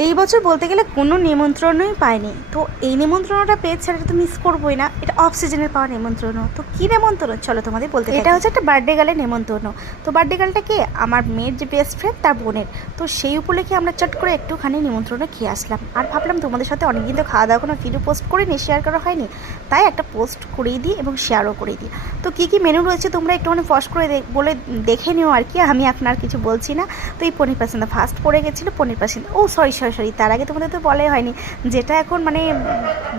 এই বছর বলতে গেলে কোনো নিমন্ত্রণই পাইনি, তো এই নিমন্ত্রণটা পেয়েছে আর এটা তো মিস করবোই না। এটা অফ সিজনের পাওয়া নিমন্ত্রণ। তো কী নিমন্ত্রণ চলো তোমাদের বলতে থাকি। এটা হচ্ছে একটা বার্থডে গার্লের নিমন্ত্রণ। তো বার্থডে গার্লটা কে, আমার মেয়ের যে বেস্ট ফ্রেন্ড তার বোনের। তো সেই উপলক্ষে আমরা চট করে একটুখানি নিমন্ত্রণে খেয়ে আসলাম, আর ভাবলাম তোমাদের সাথে অনেকদিন তো খাওয়া দাওয়া কোনো ভিডিও পোস্ট করিনি, শেয়ার করা হয়নি, তাই একটা পোস্ট করেই দিই এবং শেয়ারও করে দিই। তো কী কী মেনু রয়েছে তোমরা একটুখানি ফস করে বলে দেখে নিও আর কি, আমি আপনার কিছু বলছি না। তো এই পনির পাসিন্দা ফার্স্ট পড়ে গেছিলো, পনির পাসিন্দা। ও সরি, তার আগে তোমাদের তো বলাই হয়নি, যেটা এখন মানে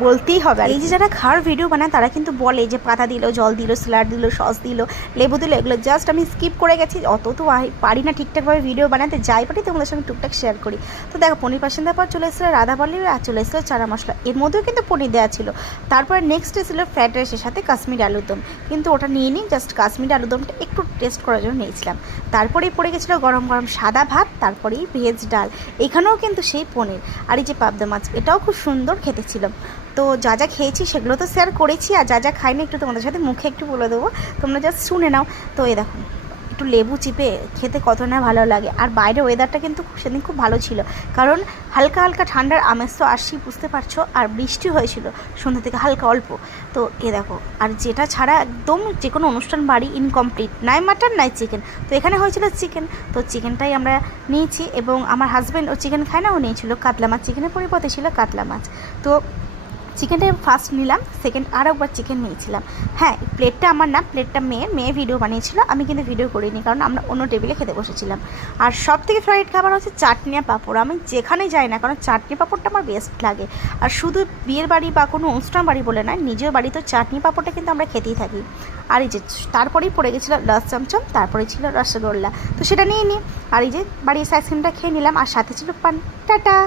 বলতেই হবে। এই যে যারা খাওয়ার ভিডিও বানায় তারা কিন্তু বলে যে পাতা দিল, জল দিল, স্যালাড দিল, সস দিল, লেবু দিল, এগুলো জাস্ট আমি স্কিপ করে গেছি। অত তো পারি না ঠিকঠাকভাবে ভিডিও বানাতে, যাই পারি তোমাদের সঙ্গে টুকটাক শেয়ার করি। তো দেখো পনির পাসিন্দার পর চলে এসেছিলো রাধাপল্লী, আর চলে এসেছিলো চারা মশলা, এর মধ্যেও কিন্তু পনির দেওয়া ছিল। তারপরে নেক্সট ছিল ফ্রাইড রাইসের সাথে কাশ্মীরি আলুরদম, কিন্তু ওটা নিয়ে নিই, জাস্ট কাশ্মীরি আলুরদমটা একটু টেস্ট করার জন্য নিয়েছিলাম। তারপরেই পড়ে গেছিলো গরম গরম সাদা ভাত, তারপরেই ভেজ ডাল, এখানেও কিন্তু সেই পনির। আর এই যে পাবদা মাছ, এটাও খুব সুন্দর খেতে ছিল। তো যা যা খেয়েছি সেগুলো তো শেয়ার করেছি, আর যা যা খাইনি একটু তোমাদের সাথে মুখে একটু বলে দেবো, তোমরা জাস্ট শুনে নাও। তো এই দেখো একটু লেবু চিপে খেতে কত না ভালো লাগে। আর বাইরে ওয়েদারটা কিন্তু সেদিন খুব ভালো ছিল, কারণ হালকা হালকা ঠান্ডার আমেজ তো আসছি, বুঝতে পারছো। আর বৃষ্টি হয়েছিল সন্ধ্যা থেকে হালকা অল্প। তো এ দেখো, আর যেটা ছাড়া একদম যে কোনো অনুষ্ঠান বাড়ি ইনকমপ্লিট, নাই মাটন নাই চিকেন। তো এখানে হয়েছিল চিকেন, তো চিকেনটাই আমরা নিয়েছি, এবং আমার হাজব্যান্ড ও চিকেন খায় না, ও নিয়েছিল কাতলা মাছ, চিকেনের পরিবর্তে ছিল কাতলা মাছ। তো চিকেনটা ফার্স্ট নিলাম, সেকেন্ড আর একবার চিকেন নিয়েছিলাম। হ্যাঁ, প্লেটটা আমার না, প্লেটটা মেয়ে ভিডিও বানিয়েছিল, আমি কিন্তু ভিডিও করিনি, কারণ আমরা অন্য টেবিলে খেতে বসেছিলাম। আর সব থেকে ফেভারিট খাবার হচ্ছে চাটনি আর পাঁপড়। আমি যেখানে যাই না, কারণ চাটনি পাঁপড়টা আমার বেস্ট লাগে। আর শুধু বিয়ের বাড়ি বা কোনো অনুষ্ঠান বাড়ি বলে নয়, নিজের বাড়িতে চাটনি পাঁপড়টা কিন্তু আমরা খেতেই থাকি। আর এই যে তারপরেই পড়ে গেছিলো লস চমচম, তারপরে ছিল রসগোল্লা, তো সেটা নিয়ে নিই। আর এই যে বাড়ির আইসক্রিমটা খেয়ে নিলাম, আর সাথে ছিল পান। টাটা।